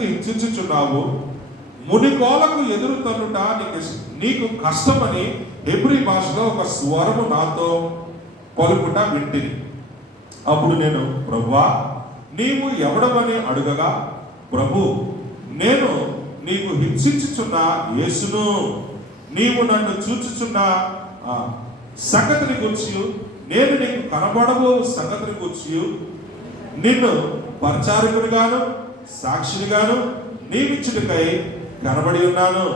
నన్నెందుకు హింసించుచున్నావు? మునికోలకు ఎదురు తన్నుట నీకు కష్టమని హెబ్రీ భాషలో ఒక స్వరము నాతో పలుకుట వింటిని. అప్పుడు నేను, ప్రభువా నీవు ఎవడమని అడుగగా, ప్రభు నేను నీకు హింసించుచున్న యేసును, నీవు నన్ను చూచుచున్న సంగతిని గురించి, నేను నీకు కనబడబో సంగతిని గురించి నిన్ను పరిచారకునిగాను సాక్షినిగాను నీవిచ్చుటకై కనబడి ఉన్నాను.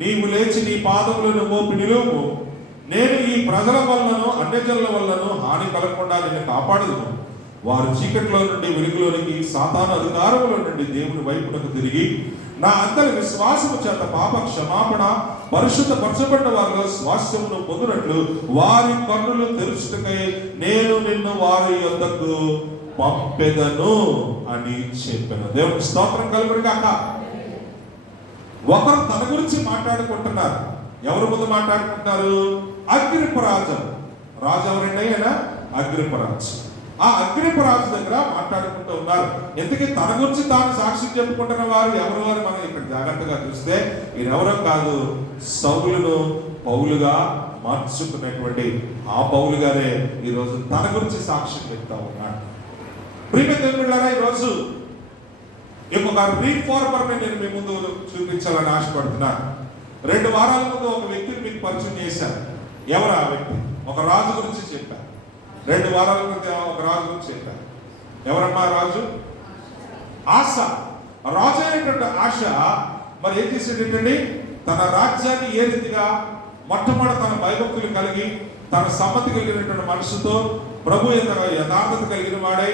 నీవు లేచి నీ పాదములను మోపి నిలువు. నేను ఈ ప్రజల వలనను అన్యజనుల వలనను హాని కలగకుండా నిన్ను కాపాడుదును. వారు చీకట్లో నుండి వెలుగులోనికి, సాతాను అధికారముల నుండి దేవుని వైపునకు తిరిగి నా అందరి విశ్వాసము చేత పాప క్షమాపణ పరిశుద్ధపరచబడ్డ వారిలో స్వాస్థ్యమును పొందినట్లు వారి కన్నులు తెరుచుటకై నేను నిన్ను వారి యొద్దకు పంపెదను అని చెప్పాను. దేవునికి స్తోత్రం కలుగును గాక. ఒకరు తన గురించి మాట్లాడుకుంటున్నారు. ఎవరి ముందు మాట్లాడుకుంటారు? అగ్రిపరాజు. రాజు ఎవరండి? ఆయన అగ్రిపరాజు. ఆ అగ్రిపరాజు దగ్గర మాట్లాడుకుంటూ ఉన్నారు. ఎందుకు తన గురించి తాను సాక్ష్యం చెప్పుకుంటున్న వారు ఎవరు వారు మనం ఇక్కడ జాగ్రత్తగా చూస్తే ఈయనెవరో కాదు, సౌలును పౌలుగా మార్చుకున్నటువంటి ఆ పౌలు గారే ఈరోజు తన గురించి సాక్ష్యం చెప్తా ఉన్నాడు. ప్రియమైన దేవుళ్ళారా, ఈరోజు ఇంకొక రీఫార్మర్ని నేను మీ ముందు చూపించాలని ఆశపడుతున్నాను. 2 వారాల ముందు ఒక వ్యక్తిని మీకు పరిచయం చేశాను. ఎవరు ఆ వ్యక్తి? ఒక రాజు గురించి చెప్పాను. 2 వారాల క్రితం ఒక రాజు గురించి చెప్పాను. ఎవరమ్మా రాజు? ఆశ. రాజు అయినటువంటి ఆశ మరి ఏం చేసేటండి, తన రాజ్యాన్ని ఏ రీతిగా మొట్టమొదటి తన భయభక్తులు కలిగి తన సమ్మతి కలిగినటువంటి మనసుతో ప్రభు యథార్థత కలిగిన వాడై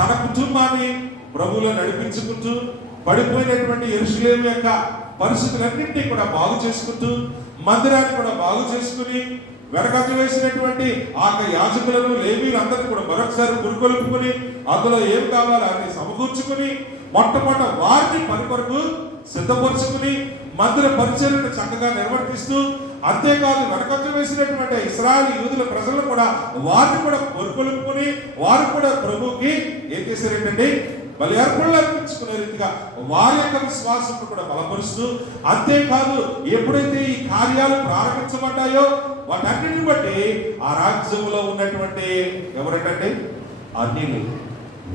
తన కుటుంబాన్ని ప్రభువులో నడిపించుకుంటూ పడిపోయినటువంటి యెరూషలేము యొక్క పరిస్థితులన్నింటినీ కూడా బాగు చేసుకుంటూ మందిరాన్ని కూడా బాగు చేసుకుని వెనకట్టు వేసినటువంటి ఆ యాజకులను లేవీలు అందరినీ కూడా మరొకసారి పురుకొల్పుకొని అందులో ఏం కావాలో అన్ని సమకూర్చుకుని మొట్టమొదట వారిని పని కొరకు సిద్ధపరుచుకుని మందిర పరిచర్యను చక్కగా నిర్వర్తిస్తూ, అంతేకాదు వెనకట్టు వేసినటువంటి ఇశ్రాయేలు యూదుల ప్రజలను కూడా వారిని కూడా పురుకొల్పుకొని వారు కూడా ప్రభువుకి ఏం చేశారేంటండి, బలి అర్పణలు అర్పించుకునే రీతిగా వారి యొక్క విశ్వాసం కూడా బలపరుస్తూ, అంతేకాదు ఎప్పుడైతే ఈ కార్యాలు ప్రారంభించబడ్డాయో వాటన్నిటిని బట్టి ఆ రాజ్యంలో ఉన్నటువంటి ఎవరంటే అన్యులు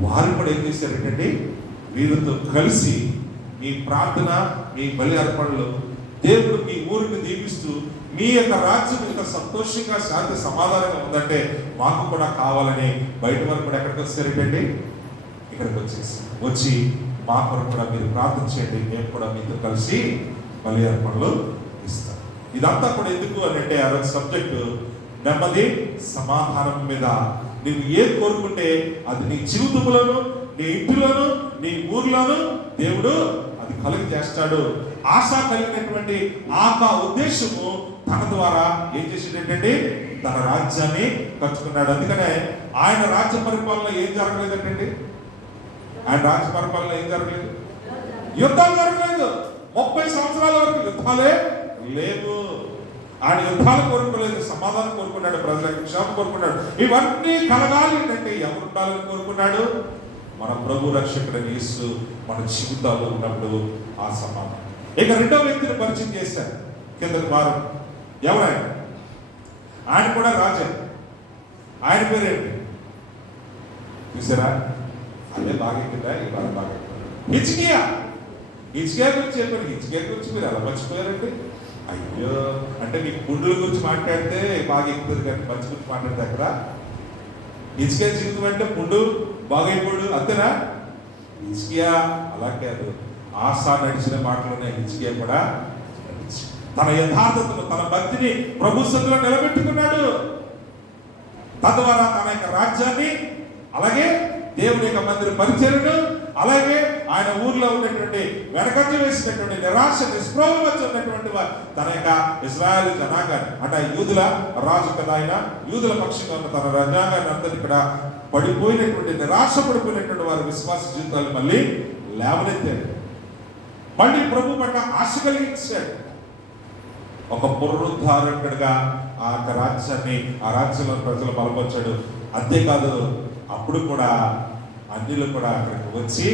వారు కూడా ఏం చేశారంటే వీరితో కలిసి మీ ప్రార్థన, మీ బలి అర్పణలు దేవుడు మీ ఊరిని దీపిస్తూ మీ యొక్క రాజ్యం ఇంత సంతోషంగా శాంతి సమాధానంగా ఉందంటే మాకు కూడా కావాలని బయట వారు కూడా ఎక్కడికి వచ్చారంటే ఇక్కడికి వచ్చి మా కొరకు కూడా మీరు ప్రార్థన చేయండి, మేము కూడా మీతో కలిసి బలి అర్పణలు ఇస్తాం. ఇదంతా కూడా ఎందుకు అని అంటే ఆ సబ్జెక్టు నెమ్మది సమాధానం మీద. నువ్వు ఏం కోరుకుంటే అది నీ జీవితంలోను, నీ ఇంటిలోను, నీ ఊర్లోను దేవుడు అది కలిగి చేస్తాడు. ఆశ కలిగినటువంటి ఆ ఉద్దేశము తన ద్వారా ఏం చేసేటంటే తన రాజ్యాన్ని కట్టుకున్నాడు. అందుకనే ఆయన రాజ్య పరిపాలన ఏం జరగలేదంటే, ఆయన రాజ్య పరిపాలన ఏం జరగలేదు, యుద్ధాలు జరగలేదు. 30 సంవత్సరాల వరకు యుద్ధాలే లేవు. ఆయన యుద్ధాలు కోరుకోలేదు, సమాధానం కోరుకున్నాడు, ప్రజలకు క్షేమం కోరుకున్నాడు. ఇవన్నీ కలగాలి అంటే ఎవరు ఉండాలని కోరుకున్నాడు? మన ప్రభు రక్షకుడైన యేసు మన జీవితాల్లో ఉన్నప్పుడు ఆ సమాధానం. ఇక 2వ వ్యక్తిని పరిచయం చేశారు కిందటి వారం. ఎవరైనా ఆయన కూడా రాజే. ఆయన పేరేంటి చూసారా? అదే బాగా కింద ఈ బాగా బాగా హిజ్కియా. హిజ్కియా గురించి చెప్పాను. హిజ్కియా గురించి మీరు ఎలా మర్చిపోయారండి? అయ్యో, అంటే నీ పుండుల గురించి మాట్లాడితే బాగా ఎక్కుతుంది కానీ మంచి గురించి మాట్లాడితే అక్కడ హిజ్కియా జీవితం అంటే పుండు బాగైపోడు అంతేనా? హిజ్కియా అలా కాదు. ఆశ నడిచిన మాటలోనే హిజ్కియా కూడా తన యథార్థతను, తన భక్తిని ప్రభు సన్నిధిలో నిలబెట్టుకున్నాడు. తద్వారా తన యొక్క రాజ్యాన్ని, అలాగే దేవుని యొక్క మందిర పరిచర్యను, అలాగే ఆయన ఊర్లో ఉన్నటువంటి వెనకట్టు వేసినటువంటి నిరాశ నిస్పృహల మధ్య ఉన్నటువంటి తన యొక్క ఇశ్రాయేలు జనాంగాన్ని, అంటే యూదుల రాజు కదా ఆయన, యూదుల పక్షంగా ఉన్న తన రాజ్యాంగాన్ని అందరినీ ఇక్కడ పడిపోయినటువంటి నిరాశ పడిపోయినటువంటి వారి విశ్వాస జీవితాలు మళ్ళీ లేవనెత్తాడు. మళ్ళీ ప్రభు పట్ల ఆశ కలిగించాడు. ఒక పునరుద్ధారకుడిగా ఆ రాజ్యాన్ని, ఆ రాజ్యంలో ప్రజలు బలపరిచాడు. అంతేకాదు అప్పుడు కూడా అన్యులు కూడా అక్కడికి వచ్చి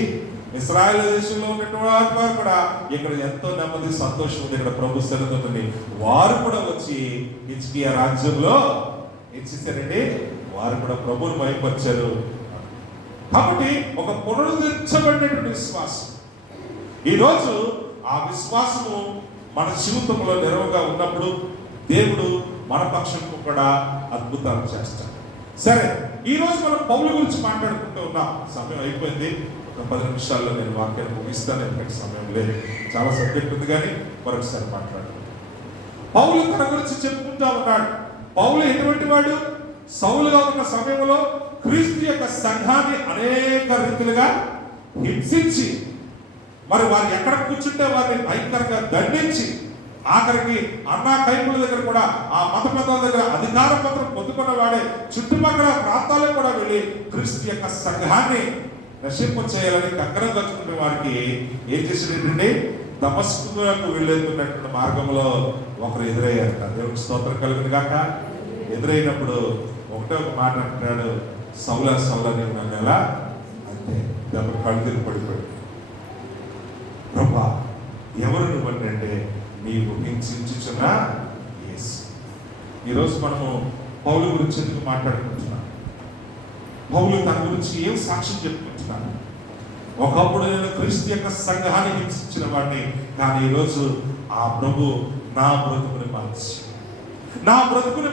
ఇశ్రాయేలు దేశంలో ఉన్నటువంటి వారు కూడా ఇక్కడ ఎంతో నెమ్మది సంతోషం ఉంది. ఇక్కడ ప్రభు సెలవుతుంది. వారు కూడా వచ్చి హిజ్కియా రాజ్యంలో ఏం చేశారండి? వారు కూడా ప్రభువుని భయపరిచారు. కాబట్టి ఒక పునరుద్ధరించబడినటువంటి విశ్వాసం, ఈరోజు ఆ విశ్వాసము మన జీవితంలో నిలవగా ఉన్నప్పుడు దేవుడు మన పక్షంకు కూడా అద్భుతాలు చేస్తాడు. సరే, ఈరోజు మనం పౌలు గురించి మాట్లాడుకుంటూ ఉన్నాం. సమయం అయిపోయింది. ఒక 10 నిమిషాల్లో నేను వాక్యాన్ని ముగిస్తాను, ఎందుకంటే సమయం లేదు. చాలా సబ్జెక్ట్ ఉంది, కానీ మరొకసారి మాట్లాడుతున్నాను. పౌలు తన గురించి చెప్పుకుంటూ ఉన్నాడు. పౌలు ఎటువంటి వాడు? సౌలుగా ఉన్న సమయంలో క్రీస్తు యొక్క సంఘాన్ని అనేక రీతిలుగా హింసించి, మరి వారు ఎక్కడ కూర్చుంటే వారిని భయంకరంగా దండించి, ఆఖరికి అన్నా కైపుల దగ్గర కూడా, ఆ మత పెద్దల దగ్గర అధికార పత్రం పొందుకున్న వాడే చుట్టుపక్కల ప్రాంతాలకు కూడా వెళ్ళి క్రీస్తు యొక్క సంఘాన్ని నశింప చేయాలని కంకణం కట్టుకునే వారికి ఏం చేసినటువంటి దమస్కుకు వెళ్ళేతున్నటువంటి మార్గంలో ఒకరు ఎదురయ్యారు. దేవుడికి స్తోత్రం కలుగును గాక. ఎదురైనప్పుడు ఒకటే ఒక మాట అంటున్నాడు, సౌలా సౌలా నేను నన్ను ఎలా అంటే దెబ్బ కళ్ళు తిరిగి పడిపోయాడు. ప్రభా, ఎవరు నువ్వంటే నీవు హింసించుచున్న యేసు. ఈరోజు మనము పౌలు గురించి ఎందుకు మాట్లాడుకుంటున్నాం? పౌలు తన గురించి ఏం సాక్ష్యం చెప్పుకుంటున్నాను? ఒకప్పుడు నేను క్రీస్తు యొక్క సంఘాన్ని హింసించిన వాడిని, కానీ ఈరోజు ఆ ప్రభు నా బ్రతుకుని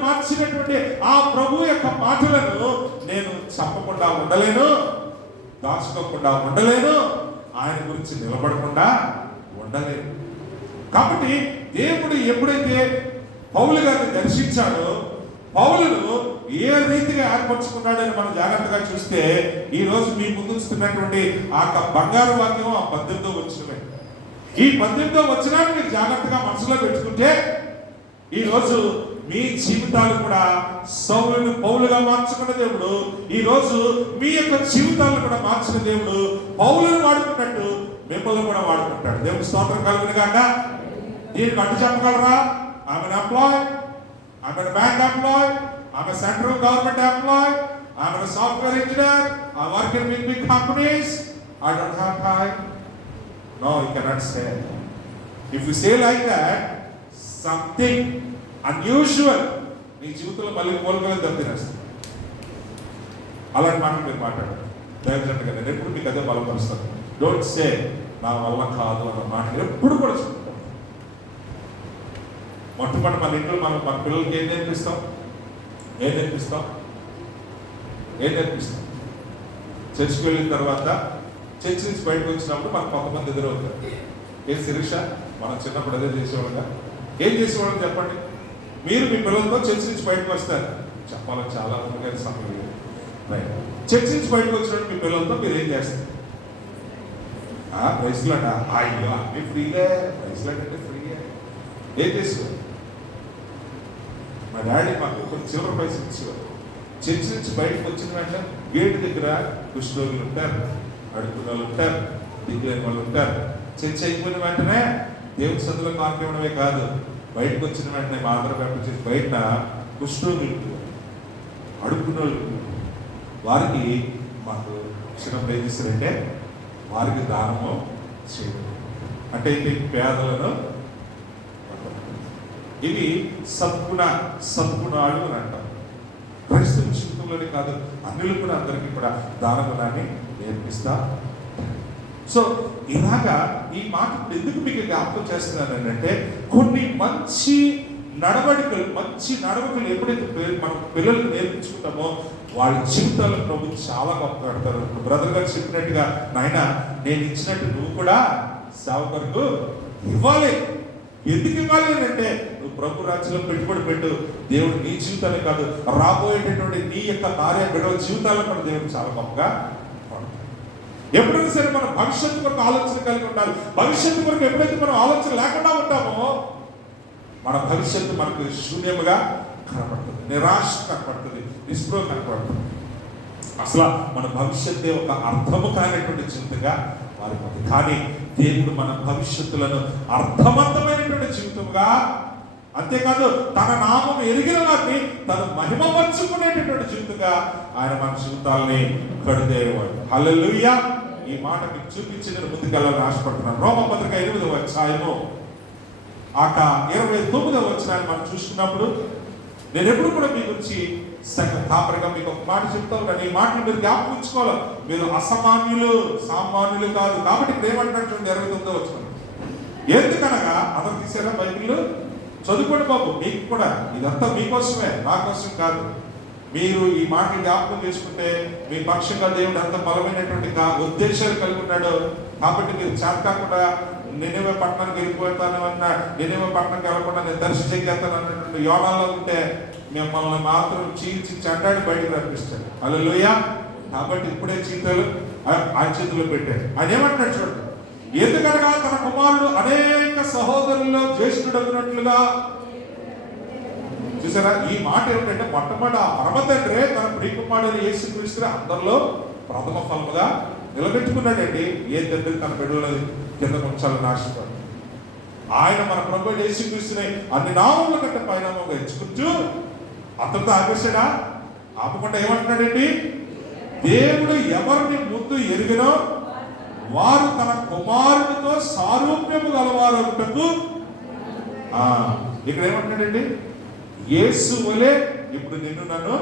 మార్చినటువంటి ఆ ప్రభు యొక్క మాటలను నేను చెప్పకుండా ఉండలేను, దాచుకోకుండా ఉండలేను, ఆయన గురించి నిలబడకుండా ఉండలేను. కాబట్టి దేవుడు ఎప్పుడైతే పౌలు గారిని దర్శించాడో, పౌలును ఏ రీతిగా ఏర్పరచుకున్నాడని మనం జాగ్రత్తగా చూస్తే, ఈ రోజు మీ ముందు ఉంచుతున్నటువంటి ఆ బంగారు వాక్యం ఆ 18వ వచనమే. ఈ 18వ వచనాన్ని మీరు జాగ్రత్తగా మనసులో పెట్టుకుంటే, ఈ రోజు మీ జీవితాలు కూడా సౌలును పౌలుగా మార్చుకున్న దేవుడు ఈ రోజు మీ యొక్క జీవితాలను కూడా మార్చిన దేవుడు పౌలును వాడుకున్నట్టు మిమ్మల్ని కూడా వాడుకుంటాడు. దేవుడు స్తోత్రం కలుగును గాక. దీనికి అడ్డు చెప్పగలరా? I'm an employee, I'm a bank employee, I'm a central government employee, I'm a software engineer, I work in big companies, I don't have time. No, you cannot say. If you say like that, something unusual మీ జీవితంలో మళ్ళీ కోలుకోలేదు దెబ్బతినేస్తుంది. అలాంటి మాటలు మీరు మాట్లాడారు దయచేసి. నేను ఎప్పుడు మీకు అదే బలపరుస్తాను. డోంట్ సే నా వల్ల కాదు అన్న మాటలు ఎప్పుడు కూడా చెప్తాను. మొట్టమొదటి మన ఇంట్లో మన పిల్లలకి ఏం నేర్పిస్తాం? చర్చికి వెళ్ళిన తర్వాత చర్చి నుంచి బయటకు వచ్చినప్పుడు మనకు కొంతమంది ఎదురవుతారు. ఏం శిరీష, మనం చిన్నప్పుడు అదే చేసేవాళ్ళగా. ఏం చేసేవాళ్ళని చెప్పండి. మీరు మీ పిల్లలతో చర్చి నుంచి బయటకు వస్తారు. చెప్పాలని చాలా ముందుగా సమయం లేదు. చర్చి నుంచి బయటకు వచ్చినప్పుడు మీ పిల్లలతో మీరు ఏం చేస్తారు? ప్రైస్లాట, అయ్యో అన్నీ ఫ్రీగా, ప్రైస్లాట్ అంటే ఫ్రీగా. ఏం చేసేవారు? మా డాడీ మాకు కొన్ని చిల్లర పైసలు ఇచ్చేవారు. చర్చి నుంచి బయటకు వచ్చిన వెంటనే గేటు దగ్గర కుష్ఠరోగులు ఉంటారు, అడుగున్న వాళ్ళు ఉంటారు, దిగులేని వాళ్ళు ఉంటారు. చర్చ అయిపోయిన వెంటనే దేవుడి సందులో మాకేమడమే కాదు, బయటకు వచ్చిన వెంటనే మా ఆంధ్ర చేసి బయట కుష్ఠరోగులు, అడుగున్న వాళ్ళు, వారికి మాకు చిన్నప్పుడు ఏం చేశారంటే వారికి దానము చేయడం అంటే ఇది పేదలను. ఇవి సద్గుణాలు అని అంటారు. క్రైస్తవ జీవితంలోనే కాదు, అన్యులు కూడా అందరికీ కూడా దాన గుణాన్ని నేర్పిస్తా. సో ఇలాగా ఈ మాట ఎందుకు మీకు జ్ఞాపకం చేస్తున్నాను అంటే, కొన్ని మంచి నడవడికలు ఎప్పుడైతే మనం పిల్లలకు నేర్పించుకుంటామో వాళ్ళ జీవితాల్లో ప్రభు చాలా గొప్ప కడతారు. బ్రదర్ గారు చెప్పినట్టుగా, నాయన నేను ఇచ్చినట్టు నువ్వు కూడా సేవకులకు ఇవ్వాలి. ఎందుకు ఇవ్వాలి అంటే, నువ్వు ప్రభు రాజ్యంలో పెట్టుబడి పెట్టు. దేవుడు నీ జీవితాన్ని కాదు, రాబోయేటటువంటి నీ యొక్క కార్య బిడ్డల జీవితాలను కూడా దేవుడు చాలా గొప్పగా పడతాడు. ఎప్పుడైనా సరే మనం భవిష్యత్తు కొరకు ఆలోచన కలిగి ఉండాలి. భవిష్యత్తు కొరకు ఎప్పుడైతే మనం ఆలోచన లేకుండా ఉంటామో మన భవిష్యత్తు మనకు శూన్యముగా కనపడుతుంది, నిరాశ కనపడుతుంది, నిస్పృహ కనపడుతుంది. అసలు మన భవిష్యత్తే ఒక అర్థము కానటువంటి చింతగా మారిపోతుంది. కానీ దేవుడు మన భవిష్యత్తులను అర్థవంతమైనటువంటి జీవితంగా, అంతేకాదు తన నామం ఎరిగిన వారిని తను మహిమపరుచుకునేటటువంటి జీవితంగా ఆయన మన జీవితాలని కడుదేవాడు. హల్లెలూయా. ఈ మాట మీకు చూపించి నేను ముందుకెళ్ళాలని ఆశపడుతున్నాను. రోమపత్రిక 8వ అధ్యాయము 29వ వచనాన్ని మనం చూస్తున్నప్పుడు, నేను ఎప్పుడు కూడా మీ గురించి కాపరిగా మీకు ఒక మాట చెప్తాను, కానీ ఈ మాటలు మీరు జ్ఞాపకం ఉంచుకోవాలి. మీరు అసామాన్యులు, సామాన్యులు కాదు. కాబట్టి ఇక్కడ ఏమంటాడు చూడండి, 29వ వచనం. ఎందుకనగా అందరూ తీసారా బైబిల్? చదువుకోండి బాబు, మీకు కూడా ఇదంతా మీకోసమే, నా కోసం కాదు. మీరు ఈ మాటలు జ్ఞాపకం చేసుకుంటే మీ పక్షంగా దేవుడు అంత బలమైనటువంటి ఉద్దేశాలు కలిగి ఉన్నాడు. కాబట్టి మీరు చేత కాకుండా నినివే పట్టణానికి వెళ్ళిపోతాను అన్న, నినివే పట్టణానికి వెళ్ళకుండా నేను దర్శించేస్తాను అన్నటువంటి యోనాల్లో ఉంటే మిమ్మల్ని మాత్రం చీల్చి చెడ్డాడి బయటకు రప్పిస్తాడు. హల్లెలూయా. కాబట్టి ఇప్పుడే చీతలు ఆ చేతిలో పెట్టాడు. ఆయన ఏమంటాడు చూడండి, ఎందుకనగా తన కుమారుడు అనేక సహోదరుల్లో జ్యేష్ఠుడగినట్లుగా. చూసారా, ఈ మాట ఏమిటంటే మొట్టమొదటి ఆ పరమ తండ్రే తన ప్రియకుమారుడు యేసుక్రీస్తుని అందరిలో ప్రథమ ఫలముగా నిలబెట్టుకున్నాడండి. ఏ తండ్రి తన బిడ్డలని కింద ఉంచాలని ఆశపడు. ఆయన మన ప్రభు యేసుక్రీస్తుని అన్ని నామముల కంటే పైనామంగా ఎంచుకుంటూ అతనితో ఆపేశాడా? ఆపకుండా ఏమంటున్నాడండి, దేవుడు ఎవరిని ముందు ఎరిగినో వారు తన కుమారునితో సారూప్యము గలవారుటకు. ఇక్కడ ఏమంటున్నాడండి, యేసు వలె ఇప్పుడు నిన్ను నన్ను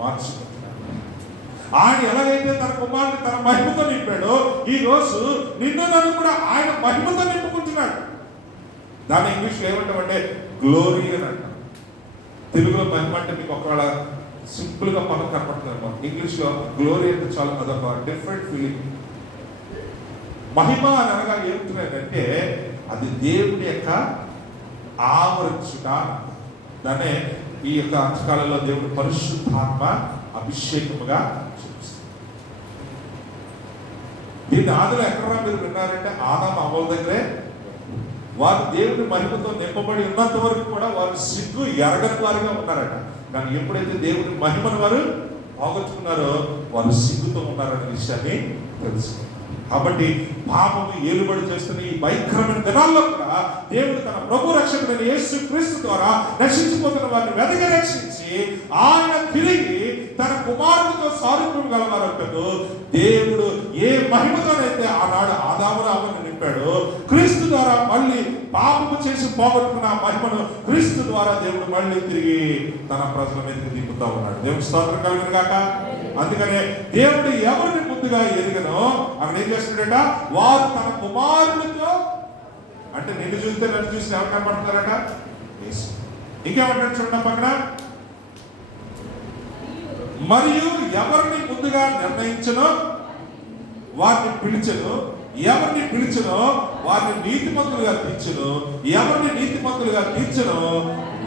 మార్చుకుంటున్నాడు. ఆయన ఎలాగైతే తన కుమారుని తన మహిమతో నింపాడో, ఈ రోజు నిన్ను నన్ను కూడా ఆయన మహిమతో నింపుకుంటున్నాడు. దాన్ని ఇంగ్లీష్లో ఏమంటామంటే గ్లోరీ అని అంటాం. తెలుగులో మహిమ అంటే మీకు ఒకవేళ సింపుల్ గా పదం కనపడుతుంది. ఇంగ్లీష్లో గ్లోరీ అంటే చాలా అదొక డిఫరెంట్ ఫీలింగ్. మహిమ అని అనగా ఏమిటంటే అది దేవుడి యొక్క ఆవరించుట. దాన్నే ఈ యొక్క అంశకాలలో దేవుడు పరిశుద్ధాత్మ అభిషేకముగా చూపిస్తుంది. దీన్ని ఆదిలో ఎక్కడ మీరు విన్నారంటే ఆదాము అవ్వల దగ్గరే వారు దేవుడి మహిమతో నింపబడి ఉన్నంత వరకు కూడా వారు సిగ్గు ఎరగని వారుగా ఉన్నారట. కానీ ఎప్పుడైతే దేవుడి మహిమను వారు పోగొట్టుకున్నారో వారు సిగ్గుతో ఉన్నారనే విషయాన్ని తెలుసుకున్నారు. కాబట్టి పాపము ఏలుబడి చేస్తున్న ఈ భయంకరమైన దినాల్లో కూడా దేవుడు తన ప్రభు రక్షకుడైన యేసుక్రీస్తు ద్వారా రక్షించిపోతున్న వారిని వెదకి రక్షించి ఆయన తిరిగి తన కుమారుడితో సారూప్యం గలవారంటూ దేవుడు ఏ మహిమతోనైతే ఆనాడు ఆదామును అవ్వను నింపాడు, క్రీస్తు ద్వారా మళ్ళీ పాపము చేసి పోగొట్టుకున్న ఆ మహిమను క్రీస్తు ద్వారా దేవుడు మళ్ళీ తిరిగి తన ప్రజల మీదకి దింపుతా ఉన్నాడు. దేవుడు స్తోత్రం కలుగును గాక. అందుకనే దేవుడు ఎవరిని ముందుగా ఎరిగనో అక్కడ ఏం చేస్తున్నాడట, వారు తన కుమారుడితో, అంటే నిన్ను చూస్తే నన్ను చూసి ఎవరు కనపడుతున్నారట, ఇంకేమంటాడు చూడండి పక్కన, మరియు ఎవరిని ముందుగా నిర్ణయించనో వారిని పిలిచెను, ఎవరిని పిలిచెనో వారిని నీతిమంతులుగా తీర్చెను, ఎవరిని నీతిమంతులుగా తీర్చెనో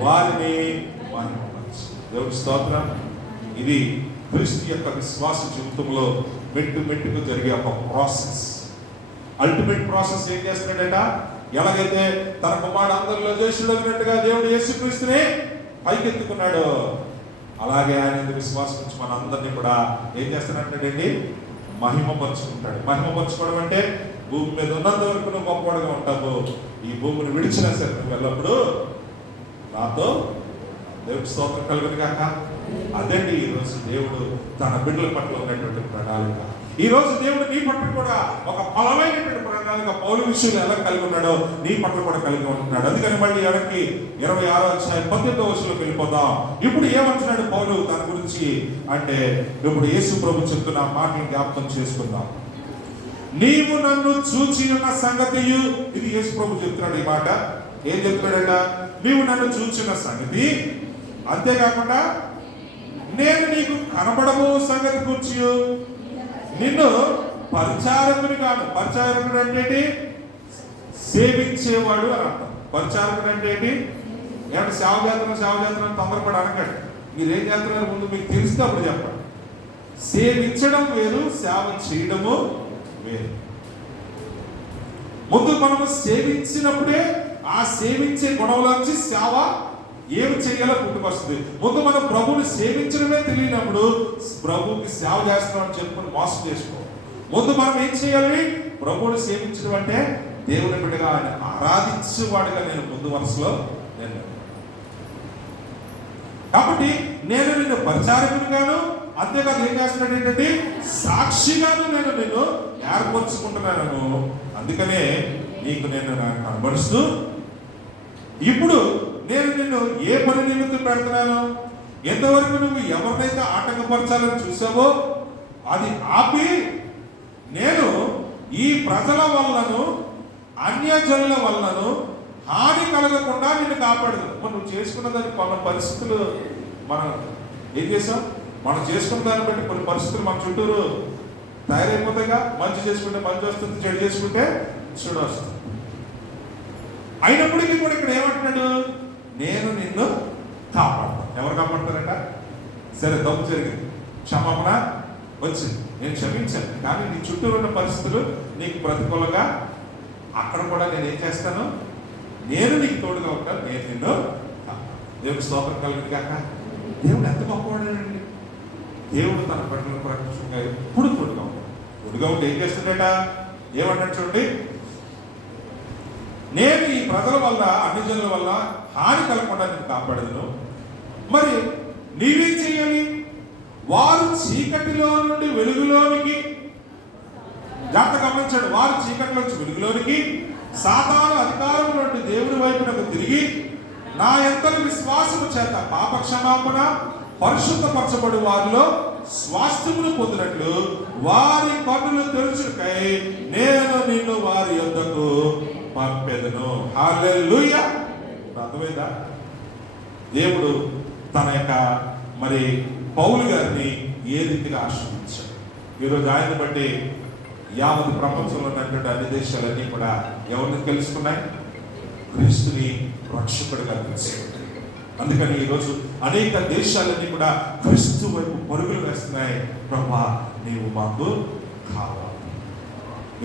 వారిని మహిమపరచెను. దేవుడి స్తోత్రం. ఇది క్రీస్తు యొక్క విశ్వాస జీవితంలో మెట్టు మెట్టుకు జరిగే ఒక ప్రాసెస్. అల్టిమేట్ ప్రాసెస్ ఏం చేస్తున్నాడట, ఎలాగైతే తన కుమారుడు అందరిలో జ్యేష్ఠుడైనట్టుగా దేవుడు యేసుక్రీస్తుని పైకెత్తుకున్నాడు, అలాగే ఆయన విశ్వాసం నుంచి మన అందరినీ కూడా ఏం చేస్తానంటాడండి, మహిమపరుచుకుంటాడు. మహిమపరుచుకోవడం అంటే భూమి మీద ఉన్నంత వరకు నువ్వు గొప్పవాడుగా ఉంటావు, ఈ భూమిని విడిచినా సరే నువ్వు వెళ్ళప్పుడు నాతో. దేవుడి స్తోత్రం కలుగును గాక. అదండి ఈరోజు దేవుడు తన బిడ్డల పట్ల ఉన్నటువంటి ప్రణాళిక. ఈ రోజు దేవుడు నీ పట్ల కూడా ఒక బలమైనటువంటి ప్రణాళిక పౌలు విషయంలో ఎలా కలిగి ఉన్నాడో నీ పట్ల కూడా కలిగి ఉంటున్నాడు. అందుకని మళ్ళీ ఎవరికి 26వ అధ్యాయం 18వ వచనంలోకి వెళ్ళిపోదాం. ఇప్పుడు ఏమంటున్నాడు పౌలు తన గురించి అంటే, ఇప్పుడు యేసు ప్రభు చెప్తున్న మాటలు జ్ఞాపకం చేసుకుందాం. నీవు నన్ను చూచి ఉన్న సంగతియు, ఇది యేసు ప్రభు చెప్తున్నాడు. ఈ మాట ఏం చెప్తున్నాడట, నీవు నన్ను చూచిన సంగతి, అంతేకాకుండా నేను నీకు కనబడబో సంగతి గురించి నిన్ను పరిచారకుని కాదు. పరిచారకుడు అంటే సేవించేవాడు అని అర్థం. పరిచారకుడు అంటే ఏంటి, ఏమంటే సేవ చేస్తున్నాను తొందరపడి అనకండి. మీరు ఏం చేస్తున్నారు ముందు మీకు తెలిస్తే అప్పుడు చెప్పండి. సేవించడం వేరు, సేవ చేయడము వేరు. ముందు మనము సేవించినప్పుడే ఆ సేవించే గుణంలోంచి సేవ ఏమి చేయాలో పుట్టుకొస్తుంది. ముందు మనం ప్రభువుని సేవించడమే తెలియనప్పుడు ప్రభువుకి సేవ చేస్తున్నామని చెప్పుకొని మోసం చేసుకో. ముందు మనం ఏం చేయాలి, ప్రభువుని సేవించడం అంటే దేవుని బిడ్డగా ఆయన ఆరాధించేవాడుగా నేను ముందు వరుసలో నేను. కాబట్టి నేను నిన్ను పరిచారకునిగాను, అంతేకాదు ఏం చేస్తున్నాడు ఏంటంటే సాక్షిగాను నేను నిన్ను ఏర్పరచుకుంటున్నాను. అందుకనే నీకు నేను కనబరుస్తూ ఇప్పుడు నేను నిన్ను ఏ పని నిమిత్తం పెడుతున్నాను. ఎంతవరకు నువ్వు ఎవరినైతే ఆటంకపరచాలని చూసావో అది ఆపి నేను ఈ ప్రజల వల్లను అన్యజనుల వల్లను హాని కలగకుండా నిన్ను కాపాడదు. నువ్వు చేసుకున్న దానికి కొన్ని పరిస్థితులు మనం ఏం చేసాం, మనం చేసుకున్న దాన్ని బట్టి కొన్ని పరిస్థితులు మన చుట్టూరు తయారైపోతాయిగా. మంచి చేసుకుంటే మంచి వస్తుంది, చెడు చేసుకుంటే చెడు వస్తుంది. అయినప్పటికీ కూడా ఇక్కడ ఏమంటున్నాడు, నేను నిన్ను కాపాడుతాను. ఎవరు కాపాడతారట? సరే, తప్పు జరిగింది, క్షమాపణ వచ్చింది, నేను క్షమించాను, కానీ నీ చుట్టూరు ఉన్న పరిస్థితులు నీకు ప్రతికూలంగా, అక్కడ కూడా నేను ఏం చేస్తాను, నేను నీకు తోడుగా ఉంటాను, నేను నిన్ను దేవుడు స్తోత్రం కలిగింది కాక. దేవుడు ఎంత గొప్పవాడండి. దేవుడు తన ప్రజల ప్రత్యక్షంగా ఎప్పుడు తోడుగా ఉంటాడు. తోడుగా ఉంటే ఏం చేస్తుందట, ఏమంటాడు చూడండి, నేను ఈ ప్రజల వల్ల అన్ని జనుల వల్ల హాని కలగకుండా నేను కాపాడదును. మరి నీవేం చేయాలి, వారు చీకటిలో నుండి వెలుగులోనికి, జాగ్రత్త గమనించాడు, వారు చీకటిలో నుంచి వెలుగులోనికి, సాతాను అధికారం నుండి దేవుని వైపునకు తిరిగి నా ఎంతటి విశ్వాసము చేత పాప క్షమాపణ పరిశుద్ధపరచబడి వారిలో స్వాస్థ్యమును పొందినట్లు వారి కన్నులు తెరుచుకై నేను నిన్ను వారి యొద్దకు పంపెదను. హల్లెలూయా. అర్థమైందా? దేవుడు తన యొక్క మరి పౌలు గారిని ఏ రీతిగా ఆశ్రయించాడు. ఈరోజు ఆయన బట్టి యావత్ ప్రపంచంలో ఉన్నటువంటి అన్ని దేశాలన్నీ కూడా ఎవరిని తెలుసుకున్నాయి, క్రీస్తుని రక్షకుడిగా తెలుసుకున్నాయి. అందుకని ఈరోజు అనేక దేశాలన్నీ కూడా క్రీస్తు వైపు పరుగులు వేస్తున్నాయి. ప్రభా, నీవు మాకు కావాలి.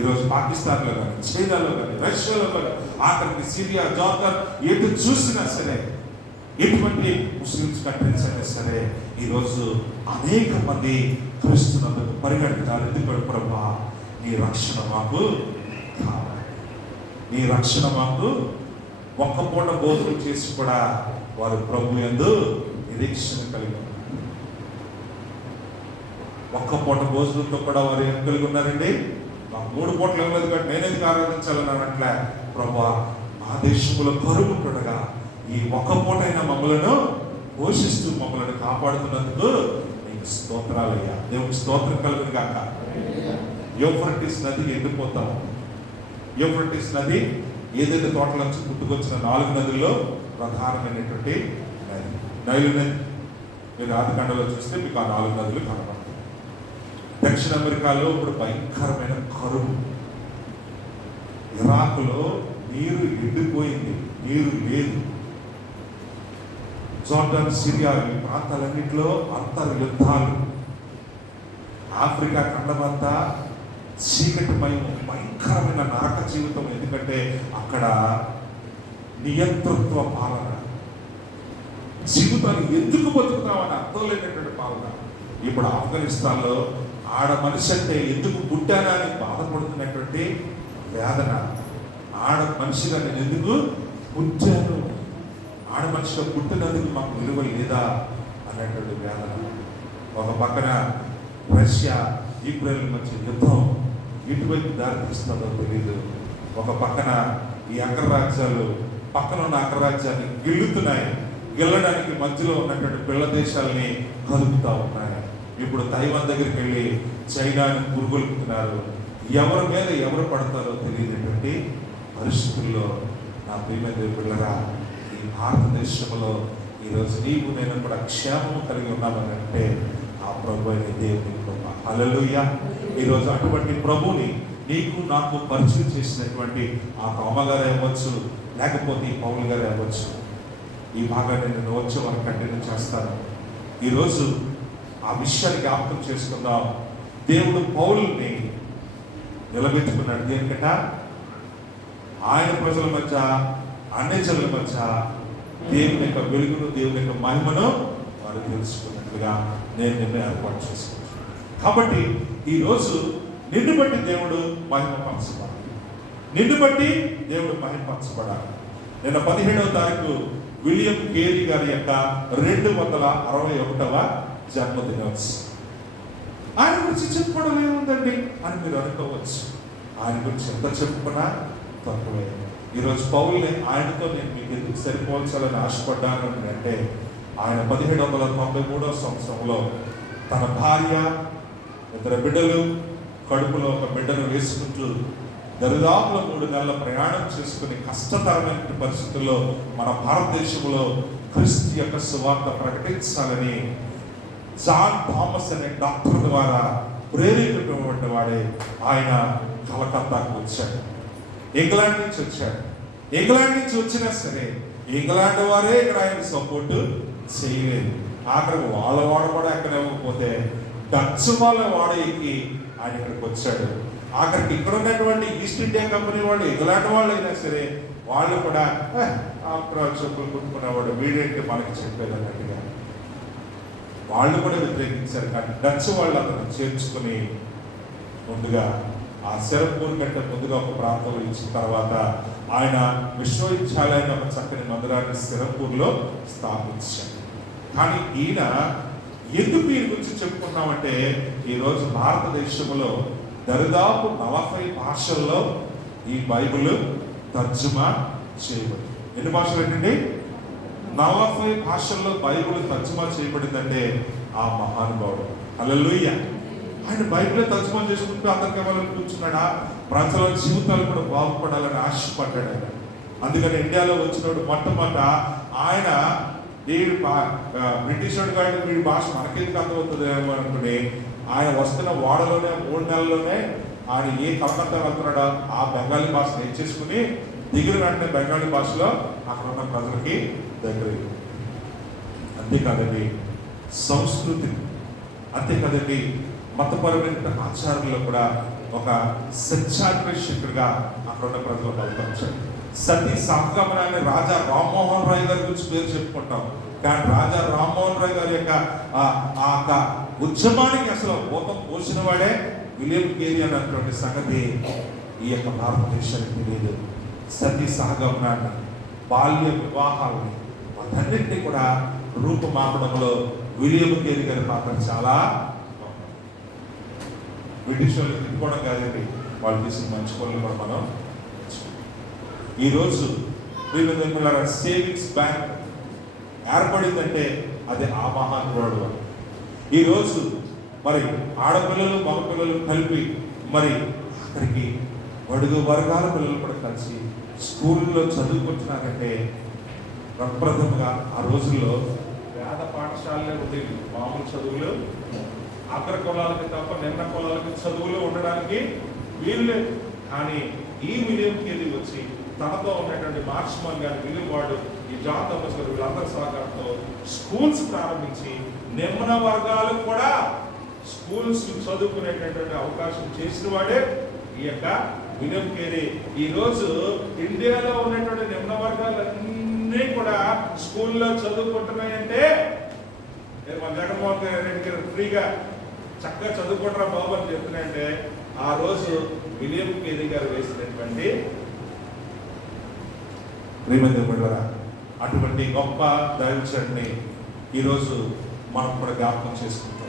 ఈరోజు పాకిస్తాన్లో కానీ, చైనాలో కానీ, రష్యాలో కానీ, ఆఖరికి సిరియా, జార్డన్, ఎటు చూసినా సరే, ఎటువంటి ముస్లిమ్స్ కంట్రీస్ అయినా సరే, ఈరోజు అనేక మంది క్రీస్తునందుకు పరిగెడతారు. ఎందుకంటే ప్రభా, నీ రక్షణ మాకు కావాలి, నీ రక్షణ మాకు. ఒక్క పూట భోజనం చేసి కూడా వారు ప్రభు యందు నిరీక్షణ కలిగి ఉన్నారు. ఒక్క పూట భోజనంతో కూడా వారు ఏం కలిగి ఉన్నారండి, నాకు 3 పూటలు ఇవ్వలేదు కాబట్టి నేనేది ఆరాధించాలని అన్నట్లే, ప్రభా మా దేశంలో కరువు ఉండగా ఈ ఒక్క పూట అయినా మమ్మలను పోషిస్తూ మమ్మల్ని కాపాడుతున్నందుకు నీకు స్తోత్రాలయ్యా. దేవునికి స్తోత్రం కలుగును గాక. యూఫ్రటీస్ నది ఎండిపోతాం. యూఫ్రటీస్ నది ఏదైతే తోటల నుంచి పుట్టుకొచ్చిన 4 నదుల్లో ప్రధానమైనటువంటి నది. నైలు నది మీరు ఆదికాండలో చూస్తే మీకు ఆ 4 నదులు కనబడతాయి. దక్షిణ అమెరికాలో ఇప్పుడు భయంకరమైన కరువు. ఇరాకులో నీరు ఎండిపోయింది, నీరు లేదు. జార్డన్, సిరియా ఈ ప్రాంతాలన్నింటిలో అంతర్యుద్ధాలు. ఆఫ్రికా ఖండమంతా చీకటిమయం, భయంకరమైన నరక జీవితం. ఎందుకంటే అక్కడ నియంతృత్వ పాలన, జీవితాన్ని ఎందుకు బతుకుతామని అర్థం లేనటువంటి పాలన. ఇప్పుడు ఆఫ్ఘనిస్తాన్లో ఆడ మనిషి అంటే ఎందుకు పుట్టానా అని బాధపడుతున్నటువంటి వేదన. ఆడ మనిషిగా నేను ఎందుకు పుట్టాను, ఆడ మనిషిగా పుట్టినందుకు మాకు విలువ లేదా అనేటువంటి వేదన. ఒక పక్కన రష్యా, యుక్రెయిన్ మధ్య యుద్ధం ఎటువైపు దారితీస్తుందో తెలియదు. ఒక పక్కన ఈ అగ్రరాజ్యాలు పక్కన ఉన్న అగ్రరాజ్యాన్ని గిల్లుతున్నాయి. గెల్లడానికి మధ్యలో ఉన్నటువంటి పిల్ల దేశాలని కలుపుతా ఉన్నాయి. ఇప్పుడు తైవాన్ దగ్గరికి వెళ్ళి చైనాని పురుగొల్పుతున్నారు. ఎవరి మీద ఎవరు పడతారో తెలియనటువంటి పరిస్థితుల్లో నా ప్రియమైన పిల్లరా, ఈ భారతదేశంలో ఈరోజు నీవు నేను కూడా క్షేమం కలిగి ఉన్నామని అంటే ఆ ప్రభు అయిన దేవుని కృప. హల్లెలూయా. ఈరోజు అటువంటి ప్రభుని నీకు నాకు పరిచయం చేసినటువంటి ఆ తోమగారు అవ్వచ్చు, లేకపోతే ఈ పౌలు గారు అవ్వచ్చు, ఈ భాగాన్ని నేను వచ్చి వారికి కంటిన్యూ చేస్తాను. ఈరోజు ఆ విషయాన్ని జ్ఞాపకం చేసుకుందాం. దేవుడు పౌలుని నిలబెట్టుకున్నాడు. దేనికట? ఆయన ప్రజల మధ్య, అన్ని జనుల మధ్య దేవుని యొక్క వెలుగును, దేవుని యొక్క మహిమను వారు తెలుసుకున్నట్లుగా నేను నిన్ను ఏర్పాటు చేసుకున్నాను. కాబట్టి ఈరోజు నిన్ను బట్టి దేవుడు మహిమపరచబడాలి, నిన్ను బట్టి దేవుడు మహిమపరచబడాలి. నిన్న 17వ తారీఖు విలియం కేరీ గారి యొక్క 261వ జన్మదినోత్సవం. ఆయన గురించి చెప్పుకోవడం ఏముందండి అని మీరు అనుకోవచ్చు. ఆయన గురించి ఎంత చెప్పుకున్నా తక్కువే. ఈరోజు పౌల్ని ఆయనతో నేను మీకు ఎందుకు సరిపోల్చాలని ఆశపడ్డాను అంటే, ఆయన 1793 సంవత్సరంలో తన భార్య, 2 బిడ్డలు, కడుపులో ఒక బిడ్డను వేసుకుంటూ దరిదాపులో 3 నెలల ప్రయాణం చేసుకుని కష్టతరమైన పరిస్థితుల్లో మన భారతదేశంలో క్రీస్తు యొక్క సువార్త ప్రకటించాలని జాన్ థామస్ అనే డాక్టర్ ద్వారా ప్రేరేపింపబడిన వాడే ఆయన కలకత్తాకు వచ్చాడు. ఇంగ్లాండ్ నుంచి వచ్చాడు. ఇంగ్లాండ్ నుంచి వచ్చినా సరే ఇంగ్లాండ్ వారే ఇక్కడ ఆయన సపోర్ట్ చేయలేదు. ఆఖరికి వాళ్ళ వాడు కూడా ఎక్కడ ఇవ్వకపోతే డచ్ వాళ్ళ వాడ ఎక్కి ఆయన ఇక్కడికి వచ్చాడు. ఆఖరికి ఇక్కడ ఉన్నటువంటి ఈస్ట్ ఇండియా కంపెనీ వాళ్ళు, ఇంగ్లాండ్ వాళ్ళు అయినా సరే వాళ్ళు కూడా చెప్పులు కుట్టుకునేవాడు వీడేంటి మనకి చెప్పేది అన్నట్టుగా వాళ్ళు కూడా వ్యతిరేకించారు. కానీ డచ్ వాళ్ళు అతను చేర్చుకుని ముందుగా ఆ సిరంపూర్ కంటే ముందుగా ఒక ప్రాంతంలో ఇచ్చిన తర్వాత ఆయన విశ్వవిద్యాలయం ఒక చక్కని మందిరాన్ని సిరంపూర్లో స్థాపించారు. కానీ ఈయన ఎందుకు ఈయన గురించి చెప్పుకున్నామంటే, ఈరోజు భారతదేశంలో దరిదాపు 40 భాషల్లో ఈ బైబిల్ తర్జుమా చేయబడింది. ఎన్ని భాషలు ఏంటండి? 40 భాషల్లో బైబిల్ తర్జుమా చేయబడిందంటే ఆ మహానుభావుడు. హల్లెలూయా. ఆయన బైబిల్ తర్జుమా చేసుకుంటూ అందరికి ఎవరైనా కూర్చున్నాడా? ప్రజల జీవితాలు కూడా బాగుపడాలని ఆశపడ్డాడు ఆయన. అందుకని ఇండియాలో వచ్చినప్పుడు మొట్టమొదట ఆయన బ్రిటిష్ వాడు వీడి భాష మనకెందుకు అర్థమవుతుంది అనుకుని ఆయన వస్తున్న వాడలోనే 3 నెలల్లోనే ఆయన ఏ కలకత్తా వెళ్తున్నాడో ఆ బెంగాలీ భాష నేర్చేసుకుని దిగిన వెంటనే బెంగాలీ భాషలో అక్కడ ఉన్న ప్రజలకి దగ్గర. అంతేకాదండి, సంస్కృతి, అంతేకాదండి, మతపరమైన ఆచారంలో కూడా ఒక సత్యాన్వేషకుడిగా అక్కడ ఉన్న ప్రజలకు అవతరించాడు. సతీ సహగమనాన్ని రాజా రామ్మోహన్ రాయ్ గారి గురించి పేరు చెప్పుకుంటాం. కానీ రాజా రామ్మోహన్ రాయ్ గారి యొక్క ఆ ఉద్యమానికి అసలు ఊతం పోసిన వాడే విలియం కేరీ అన్నటువంటి సంగతి ఈ యొక్క భారతదేశానికి తెలియదు. సతీ సహగమనాన్ని, బాల్య వివాహాలని, వాటన్నింటినీ కూడా రూపుమాపడంలో విలియం కేరీ గారి పాత్ర చాలా. బ్రిటిష్ వాళ్ళు తిప్పుకోవడం కాదండి, వాళ్ళు తీసిన మంచి పనులు కూడా మనం. ఈరోజు సేవింగ్స్ బ్యాంక్ ఏర్పడిందంటే అది ఆ మహానుభావుడు. ఈరోజు మరి ఆడపిల్లలు మగపిల్లలు కలిపి మరి అక్కడికి బడుగు వర్గాల పిల్లలు కూడా కలిసి స్కూల్లో చదువుకుంటున్నారంటే ప్రప్రథమంగా ఆ రోజుల్లో వేద పాఠశాలలే ఉండేవి. మామూలు చదువులు అగ్ర కులాలకి తప్ప నిమ్న కులాలకి చదువులు ఉండడానికి వీలు లేదు. కానీ ఈ విలియం కేరీ వచ్చి తనతో ఉన్నటువంటి మార్క్స్మన్ గారి విలియం వార్డ్, ఈ జాన్ థామస్ గారు వీళ్ళందరి సహకారంతో స్కూల్స్ ప్రారంభించి నిమ్న వర్గాలకు కూడా స్కూల్స్ చదువుకునేటటువంటి అవకాశం చేసిన వాడే ఈ యొక్క విలియం కేరీ. ఈ రోజు ఇండియాలో ఉన్నటువంటి నిమ్న వర్గాలన్నీ కూడా స్కూల్లో చదువుకుంటున్నాయంటే మన జగన్మోహన్ రెడ్డి గారు ఫ్రీగా చక్కగా చదువుకుంటారా బాబు అని చెప్తున్నాయంటే ఆ రోజు విలియం కేరీ గారు వేసినటువంటి ప్రేమదేవుడా అటువంటి గొప్ప దైవజనుడిని ఈరోజు మనం కూడా జ్ఞాపకం చేసుకుంటాం.